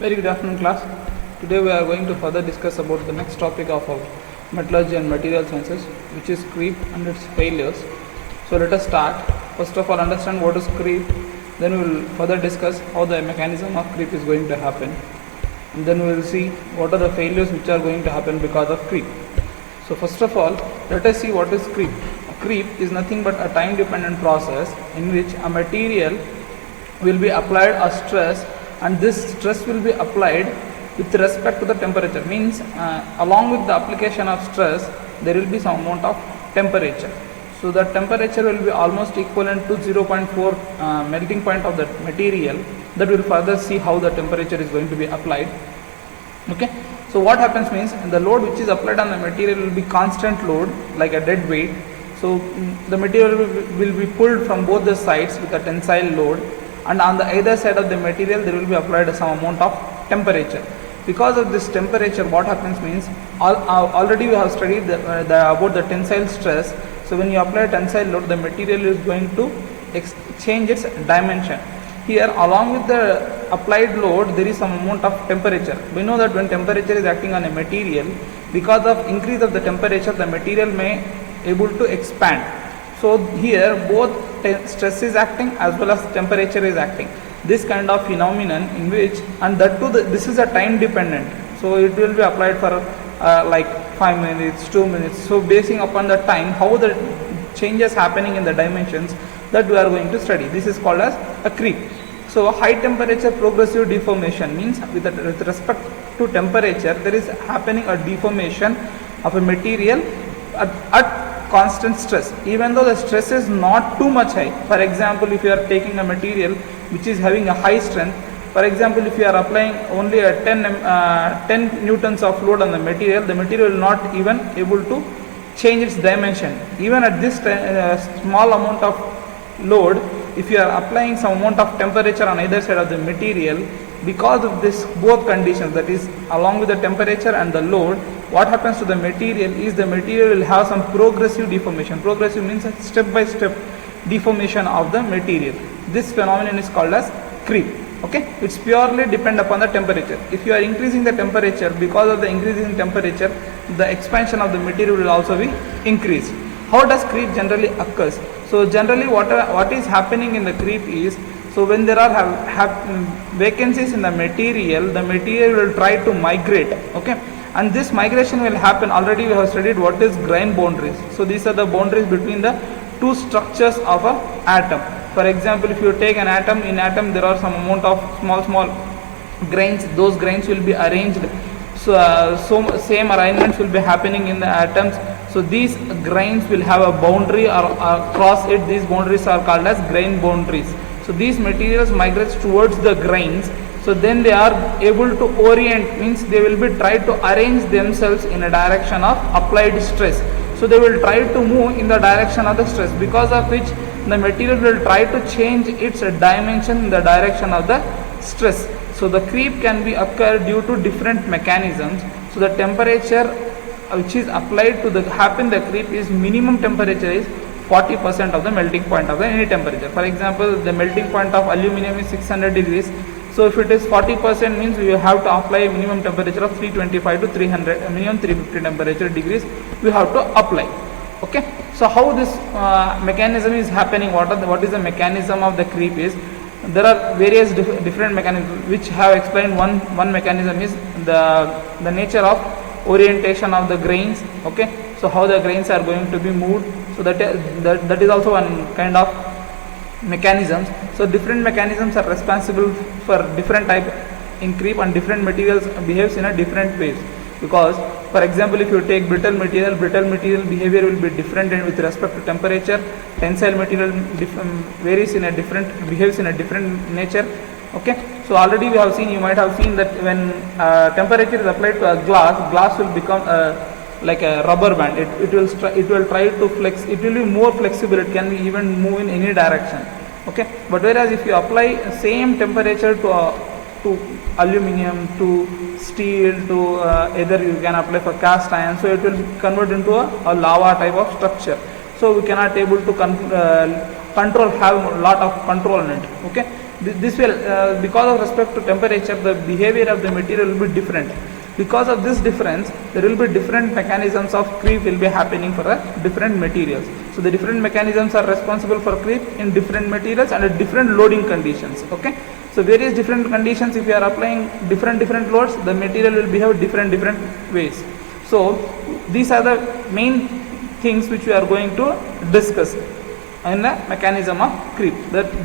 Very good afternoon, class. Today we are going to further discuss about the next topic of our metallurgy and material sciences, which is creep and its failures. So let us start. First of all, understand what is creep. Then we will further discuss how the mechanism of creep is going to happen. And then we will see what are the failures which are going to happen because of creep. So first of all, let us see what is creep. Creep is nothing but a time-dependent process in which a material will be applied a stress, and this stress will be applied with respect to the temperature. Means along with the application of stress, there will be some amount of temperature. So the temperature will be almost equivalent to 0.4 melting point of the material. That will further see how the temperature is going to be applied. Okay. So what happens means the load which is applied on the material will be constant load, like a dead weight. So the material will be pulled from both the sides with a tensile load, and on the either side of the material there will be applied some amount of temperature. Because of this temperature, what happens means already we have studied about the tensile stress. So when you apply tensile load, the material is going to change its dimension. Here, along with the applied load, there is some amount of temperature. We know that when temperature is acting on a material, because of increase of the temperature, the material may able to expand. So here both stress is acting as well as temperature is acting. This kind of phenomenon in which, and that too this is a time dependent. So it will be applied for like 5 minutes, 2 minutes. So basing upon the time, how the changes happening in the dimensions, that we are going to study. This is called as a creep. So high temperature progressive deformation means with respect to temperature, there is happening a deformation of a material at constant stress, even though the stress is not too much high. For example, if you are taking a material which is having a high strength, for example, if you are applying only a 10 newtons of load on the material will not even able to change its dimension. Even at this small amount of load, if you are applying some amount of temperature on either side of the material, because of this both conditions, that is along with the temperature and the load, what happens to the material is the material will have some progressive deformation. Progressive means a step by step deformation of the material. This phenomenon is called as creep. Okay, it's purely depend upon the temperature. If you are increasing the temperature, because of the increase in temperature, the expansion of the material will also be increased. How does creep generally occurs? So generally what is happening in the creep is, so when there are vacancies in the material will try to migrate. Okay, and this migration will happen. Already we have studied what is grain boundaries. So these are the boundaries between the two structures of an atom. For example, if you take an atom, in atom there are some amount of small grains. Those grains will be arranged. So same arrangements will be happening in the atoms. So these grains will have a boundary or across it. These boundaries are called as grain boundaries. So these materials migrates towards the grains. So then they are able to orient, means they will be try to arrange themselves in a direction of applied stress. So they will try to move in the direction of the stress, because of which the material will try to change its dimension in the direction of the stress. So the creep can be occur due to different mechanisms. So the temperature which is applied to the creep is minimum temperature is 40% of the melting point of any temperature. For example, the melting point of aluminum is 600 degrees. So if it is 40%, means we have to apply a minimum temperature of 325 to 300, minimum 350 temperature degrees we have to apply. Okay. So how this mechanism is happening? What is the mechanism of the creep is? There are various different mechanisms which have explained. One mechanism is the nature of orientation of the grains. Okay. So how the grains are going to be moved. So that is also one kind of mechanisms. So different mechanisms are responsible for different type in creep, and different materials behaves in a different ways. Because for example, if you take brittle material behavior will be different with respect to temperature. Tensile material behaves in a different nature. Okay. So already we have seen, you might have seen that when temperature is applied to a glass will become like a rubber band. It will try to flex. It will be more flexible. It can be even move in any direction. Okay. But whereas if you apply same temperature to aluminum, to steel, to either you can apply for cast iron, so it will convert into a lava type of structure. So we cannot able to control, have a lot of control on it. Okay. This will, because of respect to temperature, the behavior of the material will be different. Because of this difference, there will be different mechanisms of creep will be happening for different materials. So the different mechanisms are responsible for creep in different materials and at different loading conditions. Okay. So various different conditions, if you are applying different loads, the material will behave different ways. So these are the main things which we are going to discuss in the mechanism of creep.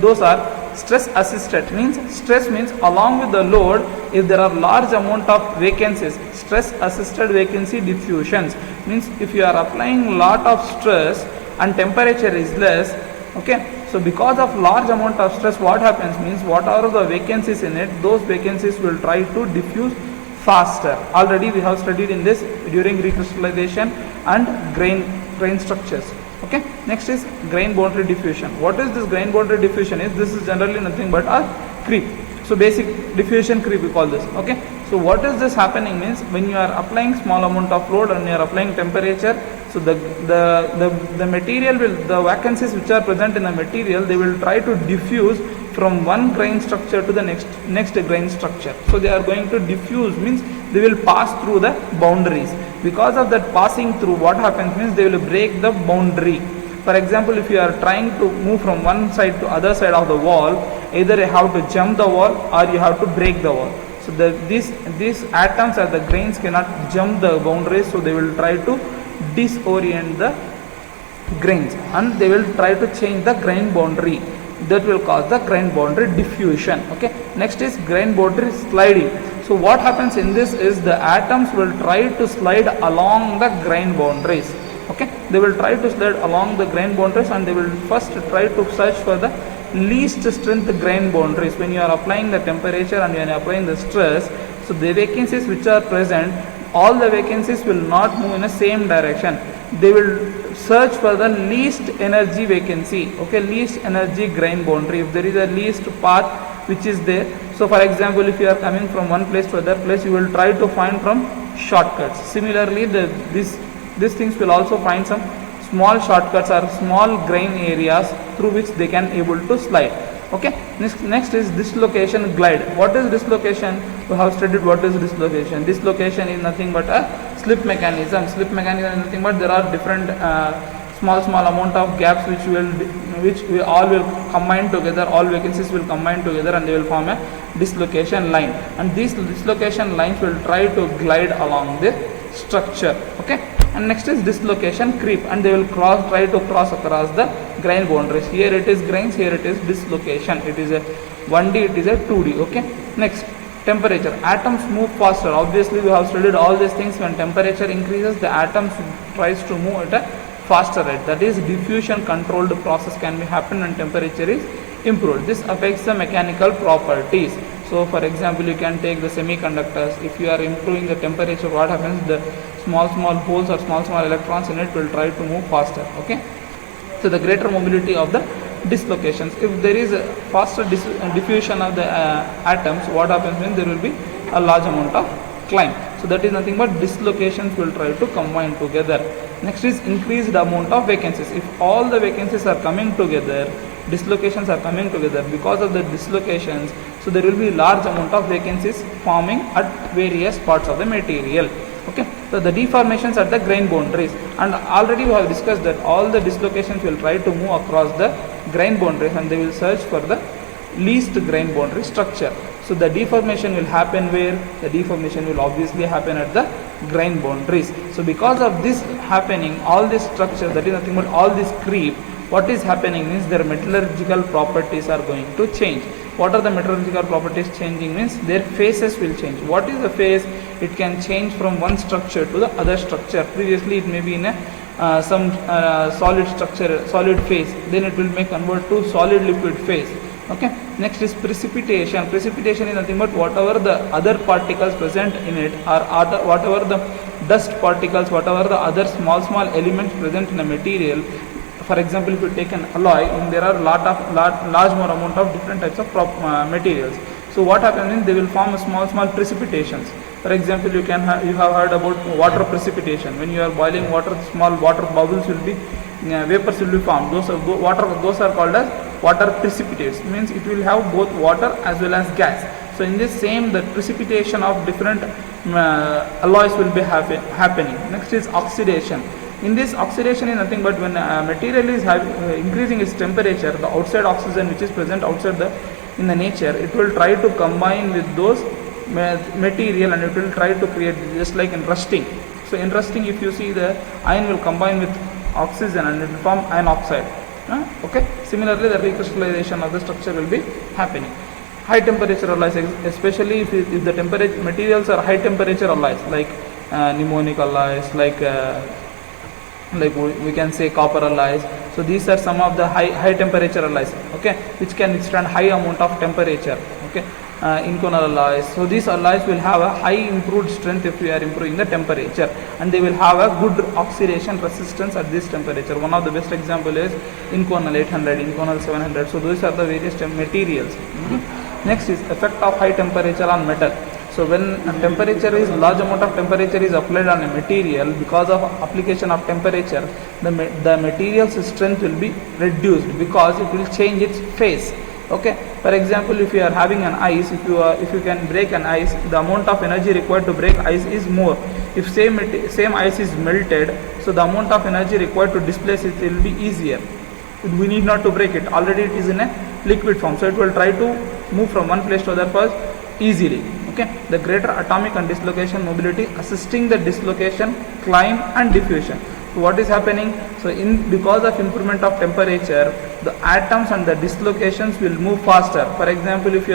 Those are stress assisted, means stress means along with the load, if there are large amount of vacancies, stress assisted vacancy diffusions, means if you are applying lot of stress and temperature is less, okay, so because of large amount of stress, what happens means what are the vacancies in it, those vacancies will try to diffuse faster. Already we have studied in this during recrystallization and grain structures. Okay, next is grain boundary diffusion. What is this grain boundary diffusion is? This is generally nothing but a creep. So basic diffusion creep we call this. Okay, so what is this happening means when you are applying small amount of load and you are applying temperature, so the material will, the vacancies which are present in the material, they will try to diffuse from one grain structure to the next grain structure. So they are going to diffuse means they will pass through the boundaries. Because of that passing through, what happens means they will break the boundary. For example, if you are trying to move from one side to other side of the wall, either you have to jump the wall or you have to break the wall. So these atoms or the grains cannot jump the boundaries, so they will try to disorient the grains and they will try to change the grain boundary. That will cause the grain boundary diffusion. Okay, next is grain boundary sliding. So what happens in this is the atoms will try to slide along the grain boundaries. Okay, they will try to slide along the grain boundaries and they will first try to search for the least strength grain boundaries. When you are applying the temperature and when you are applying the stress, so the vacancies which are present, all the vacancies will not move in the same direction. They will search for the least energy vacancy. Okay, least energy grain boundary. If there is a least path which is there, so for example, if you are coming from one place to other place, you will try to find from shortcuts. Similarly, these things will also find some small shortcuts or small grain areas through which they can able to slide. Okay, next is dislocation glide. What is dislocation? We have studied what is dislocation. Dislocation is nothing but a slip mechanism. Slip mechanism is nothing but there are different small amount of gaps which we all will combine together. All vacancies will combine together and they will form a dislocation line. And these dislocation lines will try to glide along the structure. Okay, and next is dislocation creep, and they will try to cross across the grain boundaries. Here it is grains, here it is dislocation. It is a 1D, it is a 2D. Okay, next temperature. Atoms move faster. Obviously we have studied all these things. When temperature increases, the atoms tries to move at a faster rate. That is diffusion controlled process can be happen when temperature is improved. This affects the mechanical properties. So for example, you can take the semiconductors. If you are improving the temperature, what happens? The small holes or small electrons in it will try to move faster. Okay, so the greater mobility of the dislocations. If there is a faster diffusion of the atoms, what happens when there will be a large amount of climb. So that is nothing but dislocations will try to combine together. Next is increased amount of vacancies. If all the vacancies are coming together, dislocations are coming together. Because of the dislocations, so there will be large amount of vacancies forming at various parts of the material. Okay, so the deformations at the grain boundaries, and already we have discussed that all the dislocations will try to move across the grain boundaries and they will search for the least grain boundary structure. So the deformation will happen where? The deformation will obviously happen at the grain boundaries. So because of this happening, all this structure, that is nothing but all this creep, what is happening means their metallurgical properties are going to change. What are the metallurgical properties changing means their phases will change. What is the phase? It can change from one structure to the other structure. Previously it may be in a solid structure, solid phase, then it will may convert to solid liquid phase. Okay, next is precipitation. Precipitation is nothing but whatever the other particles present in it, or whatever the dust particles, whatever the other small elements present in a material. For example, if you take an alloy, and there are large more amount of different types of materials. So what happens is they will form a small precipitations. For example, you have heard about water precipitation. When you are boiling water, small water bubbles will be, vapors will be formed. Those are called as water precipitates, means it will have both water as well as gas. So in this same, the precipitation of different alloys will be happening. Next is oxidation. In this, oxidation is nothing but when material is increasing its temperature, the outside oxygen which is present outside in the nature, it will try to combine with those material and it will try to create, just like in rusting. So in rusting, if you see, the iron will combine with oxygen and it will form iron oxide. Okay. Similarly, the recrystallization of the structure will be happening. High temperature alloys, especially if the temperature materials are high temperature alloys, like pneumonic alloys, like we can say copper alloys. So these are some of the high temperature alloys, okay, which can withstand high amount of temperature. Okay. Inconel alloys. So these alloys will have a high improved strength if we are improving the temperature, and they will have a good oxidation resistance at this temperature. One of the best example is Inconel 800, Inconel 700. So those are the various materials. Next is effect of high temperature on metal. So when a temperature is, large amount of temperature is applied on a material, because of application of temperature, the material's strength will be reduced because it will change its phase. Okay. For example, if you are having an ice, if you can break an ice, the amount of energy required to break ice is more. If same ice is melted, so the amount of energy required to displace it will be easier. We need not to break it. Already it is in a liquid form, so it will try to move from one place to other place easily. Okay. The greater atomic and dislocation mobility, assisting the dislocation, climb and diffusion. So what is happening? So because of improvement of temperature, the atoms and the dislocations will move faster. For example, if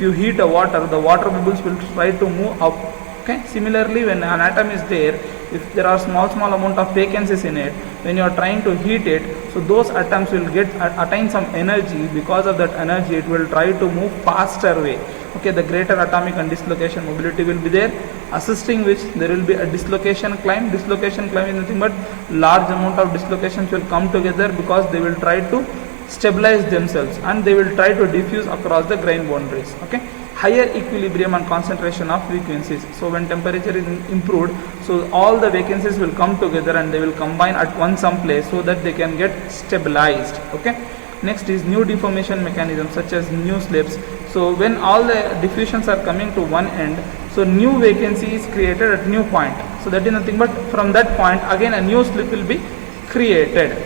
you heat a water, the water bubbles will try to move up. Okay. Similarly, when an atom is there, if there are small amount of vacancies in it, when you are trying to heat it, so those atoms will attain some energy. Because of that energy, it will try to move faster way. Okay, the greater atomic and dislocation mobility will be there, assisting which there will be a dislocation climb. Dislocation climb is nothing but large amount of dislocations will come together because they will try to stabilize themselves and they will try to diffuse across the grain boundaries. Okay. Higher equilibrium and concentration of vacancies. So when temperature is improved, so all the vacancies will come together and they will combine at some place so that they can get stabilized. Okay. Next is new deformation mechanisms such as new slips. So when all the diffusions are coming to one end, so new vacancy is created at new point. So that is nothing but from that point again a new slip will be created.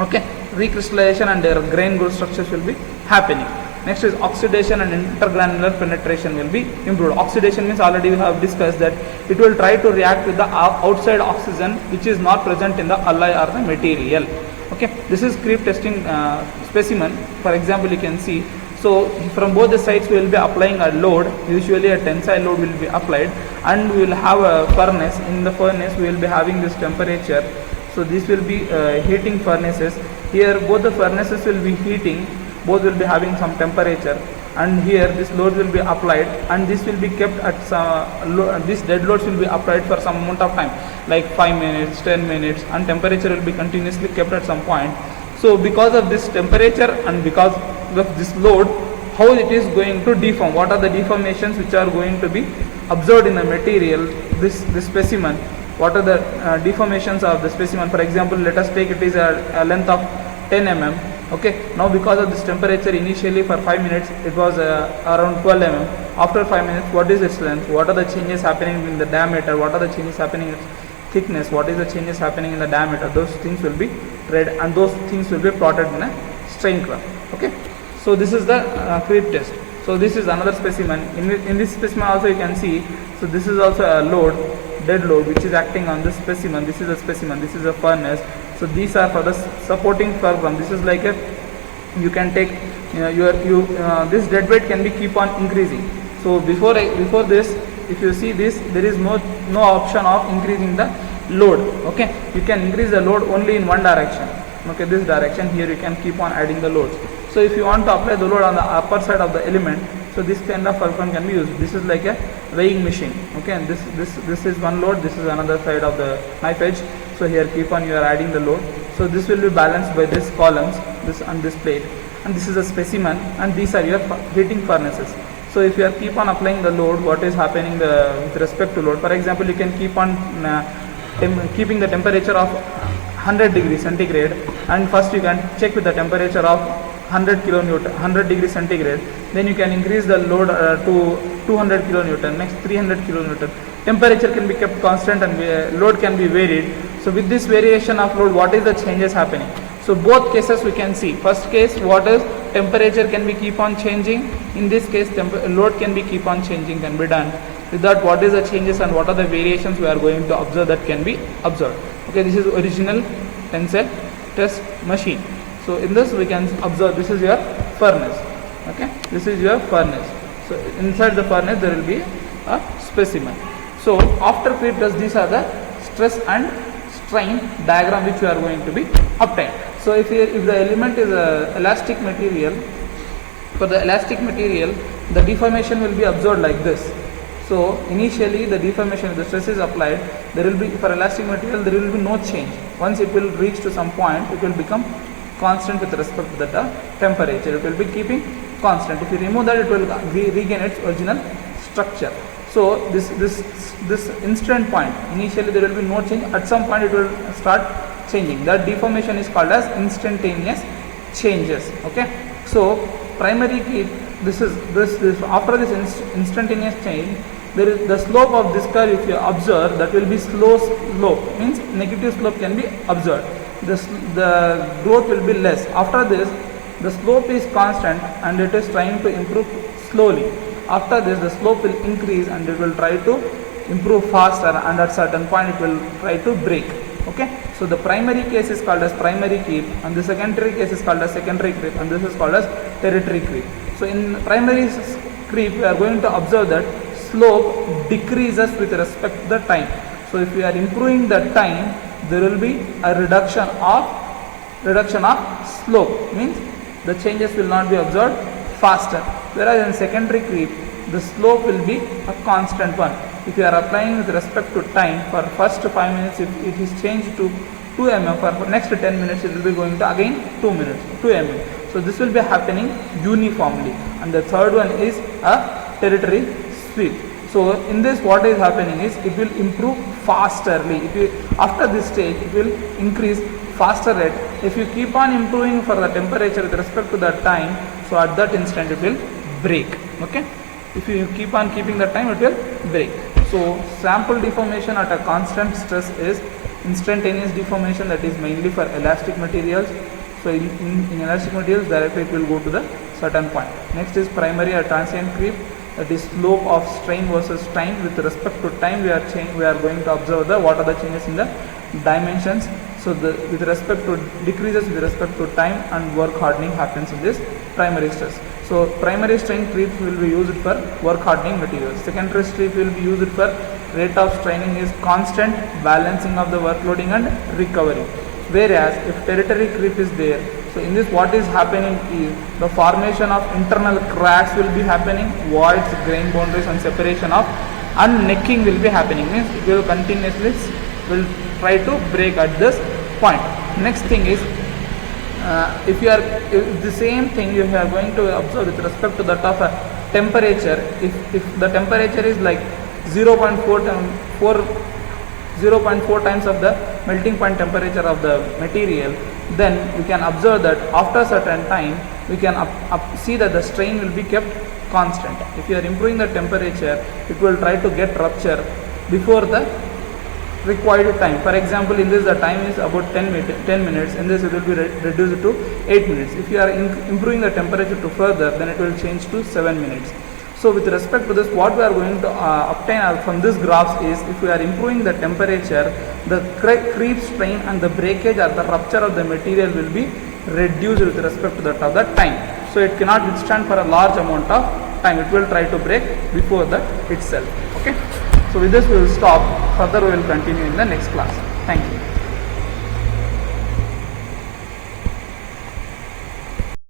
Okay. Recrystallization and their grain growth structures will be happening. Next is oxidation and intergranular penetration will be improved. Oxidation means, already we have discussed that it will try to react with the outside oxygen which is not present in the alloy or the material. Okay, this is creep testing specimen. For example, you can see, so from both the sides we will be applying a load, usually a tensile load will be applied, and we will have a furnace. In the furnace we will be having this temperature. So this will be heating furnaces. Here both the furnaces will be heating, both will be having some temperature, and here this load will be applied, and this will be kept at some this dead loads will be applied for some amount of time, like 5 minutes, 10 minutes, and temperature will be continuously kept at some point. So because of this temperature and because of this load, how it is going to deform, what are the deformations which are going to be observed in the material, this specimen, what are the deformations of the specimen. For example, let us take it is a length of 10 mm. Okay, now because of this temperature, initially for 5 minutes it was around 12 mm. After 5 minutes, what is its length, what are the changes happening in the diameter, what are the changes happening in its thickness, what is the changes happening in the diameter, those things will be read and those things will be plotted in a strain graph. Okay, so this is the creep test. So this is another specimen. In this specimen also you can see, so this is also a load, dead load, which is acting on this specimen. This is a specimen, this is a furnace. So these are for the supporting fulcrum. This is like a, you can take this dead weight can be keep on increasing. So before this, if you see this, there is no option of increasing the load. Okay, you can increase the load only in one direction. Okay, this direction. Here you can keep on adding the loads. So if you want to apply the load on the upper side of the element, so this kind of fulcrum can be used. This is like a weighing machine. Okay, and this is one load, this is another side of the knife edge. So here keep on you are adding the load. So this will be balanced by this columns, this and this plate, and this is a specimen, and these are your heating furnaces. So if you are keep on applying the load, what is happening with respect to load? For example, you can keep on keeping the temperature of 100 degrees centigrade, and first you can check with the temperature of 100 kilonewton, 100 degree centigrade, then you can increase the load to 200 kilonewton, next 300 kilonewton. Temperature can be kept constant and load can be varied. So with this variation of load, what is the changes happening? So both cases we can see. First case, what is temperature can be keep on changing. In this case, load can be keep on changing, can be done. With that, what is the changes and what are the variations we are going to observe that can be observed. Okay, this is original tensile test machine. So in this we can observe, this is your furnace. Okay, this is your furnace. So inside the furnace there will be a specimen. So after creep test, these are the stress and strain diagram which we are going to be obtained. So if the element is a elastic material, for the elastic material the deformation will be observed like this. So initially the deformation, if the stress is applied, there will be, for elastic material there will be no change. Once it will reach to some point, it will become constant with respect to the temperature. It will be keeping constant. If you remove that, it will regain its original structure. So this instant point, initially there will be no change. At some point it will start changing. That deformation is called as instantaneous changes. Okay. So primary key, this after this instantaneous change, there is the slope of this curve. If you observe, that will be slow slope, means negative slope can be observed. The growth will be less. After this, the slope is constant and it is trying to improve slowly. After this, the slope will increase and it will try to improve faster, and at certain point it will try to break. Okay, so the primary case is called as primary creep, and the secondary case is called as secondary creep, and this is called as tertiary creep. So in primary creep, we are going to observe that slope decreases with respect to the time. So if we are improving the time, there will be a reduction of slope, means the changes will not be observed faster. Whereas in secondary creep, the slope will be a constant one. If you are applying with respect to time, for first 5 minutes, if it is changed to 2 mm, for next 10 minutes it will be going to again 2 mm. So this will be happening uniformly. And the third one is a tertiary sweep. So in this, what is happening is it will improve fasterly. After this stage, it will increase faster rate. If you keep on improving for the temperature with respect to the time, so at that instant it will break. Okay, if you keep on keeping the time, it will break. So sample deformation at a constant stress is instantaneous deformation, that is mainly for elastic materials. So in elastic materials, directly it will go to the certain point. Next is primary or transient creep, that is slope of strain versus time. With respect to time, we are going to observe what are the changes in the dimensions. So with respect to decreases with respect to time, and work hardening happens in this primary stress. So primary strain creep will be used for work hardening materials. Secondary creep will be used for rate of straining is constant, balancing of the work loading and recovery. Whereas if tertiary creep is there, so in this, what is happening is the formation of internal cracks will be happening, voids, grain boundaries, and separation of unnecking will be happening. Means it will continuously will try to break at this point. Next thing is, if the same thing you are going to observe with respect to that of a temperature. If the temperature is like 0.4 times of the melting point temperature of the material, then we can observe that after a certain time we can see that the strain will be kept constant. If you are improving the temperature, it will try to get rupture before the required time. For example, in this the time is about 10 minutes, in this it will be reduced to 8 minutes. If you are improving the temperature to further, then it will change to 7 minutes. So with respect to this, what we are going to obtain from this graphs is, if we are improving the temperature, the creep strain and the breakage or the rupture of the material will be reduced with respect to that of the time. So it cannot withstand for a large amount of time. It will try to break before that itself. Okay. So with this we will stop. Further we will continue in the next class. Thank you.